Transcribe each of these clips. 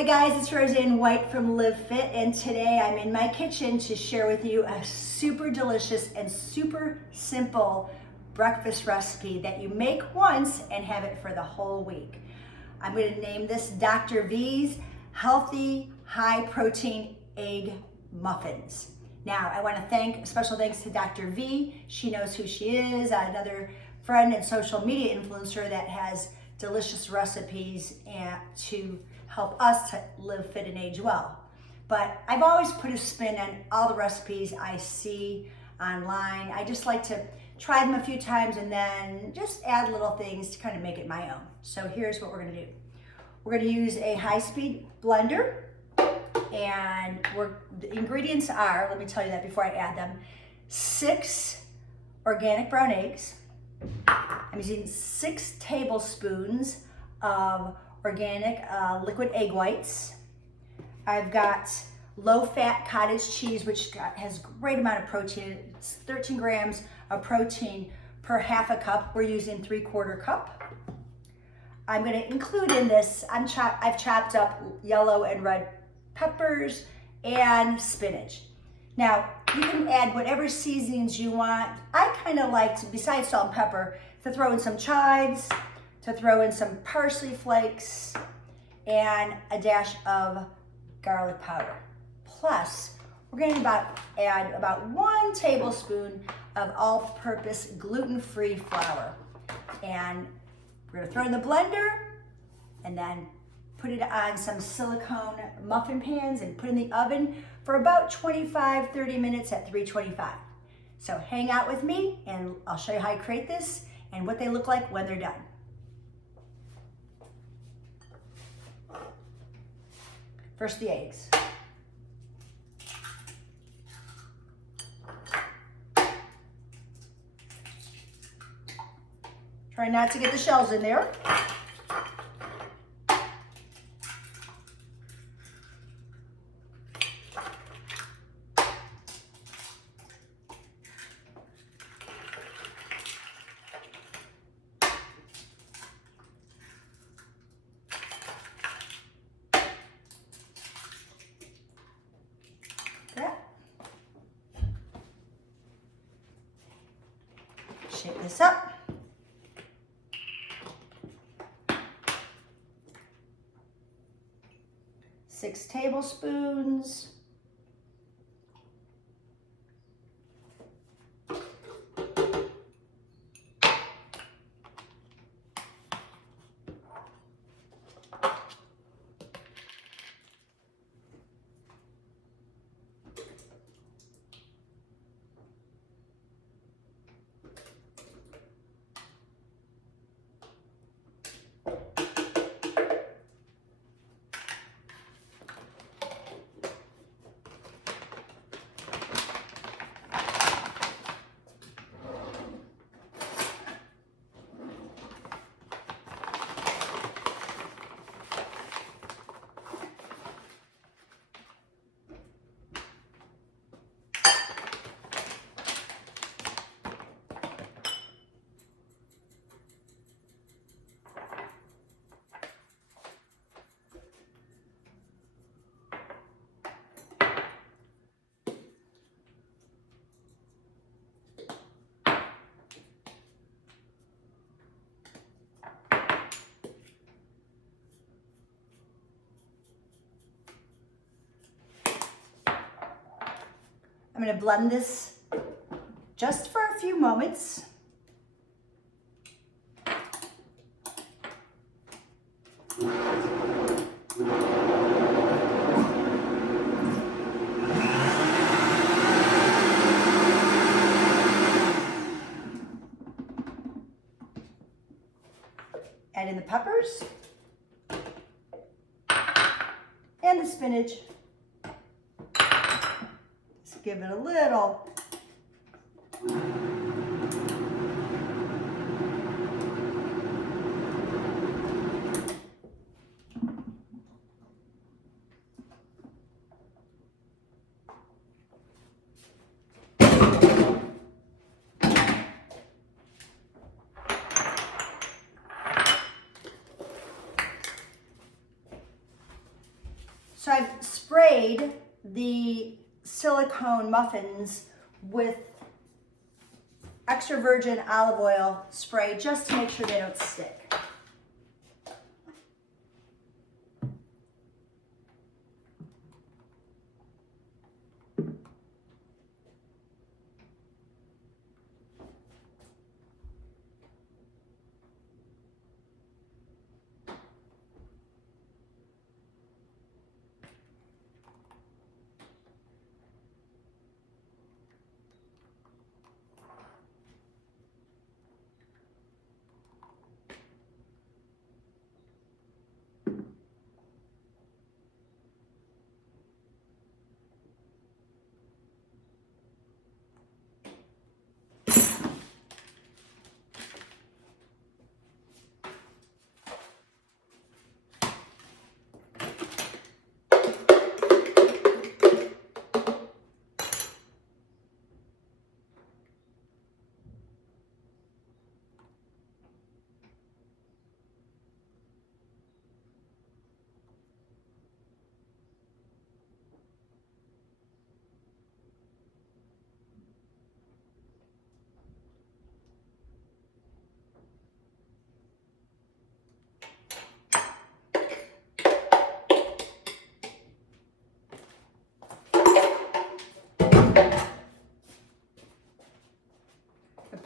Hi guys, it's Roseanne White from Live Fit, and today I'm in my kitchen to share with you a super delicious and super simple breakfast recipe that you make once and have it for the whole week. I'm going to name this Dr. V's Healthy High Protein Egg Muffins. Now, I want to thank, special thanks to Dr. V. She knows who she is, another friend and social media influencer that has delicious recipes to help us to live fit and age well. But I've always put a spin on all the recipes I see online. I just like to try them a few times and then just add little things to kind of make it my own. So here's what we're gonna do. We're gonna use a high-speed blender, and the ingredients are, let me tell you that before I add them, 6 organic brown eggs. I'm using 6 tablespoons of organic liquid egg whites. I've got low-fat cottage cheese, which has a great amount of protein. It's 13 grams of protein per half a cup. We're using 3/4 cup. I'm going to include in this, I've chopped up yellow and red peppers and spinach. Now, you can add whatever seasonings you want. I kind of like to, besides salt and pepper, to throw in some chives, to throw in some parsley flakes, and a dash of garlic powder. Plus, we're going to add about 1 tablespoon of all-purpose gluten-free flour. And we're going to throw in the blender and then put it on some silicone muffin pans and put in the oven for about 25-30 minutes at 325. So hang out with me and I'll show you how I create this and what they look like when they're done. First, the eggs. Try not to get the shells in there. Shake this up. Six tablespoons. I'm going to blend this just for a few moments. Add in the peppers and the spinach. Give it a little. So I've sprayed the silicone muffins with extra virgin olive oil spray just to make sure they don't stick.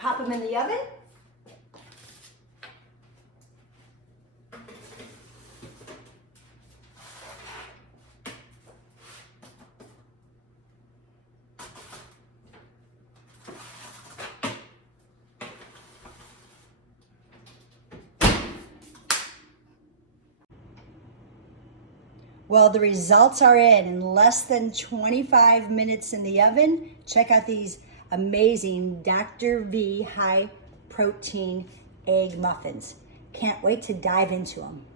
Pop them in the oven. Well, the results are in less than 25 minutes in the oven. Check out these amazing Dr. V high protein egg muffins. Can't wait to dive into them.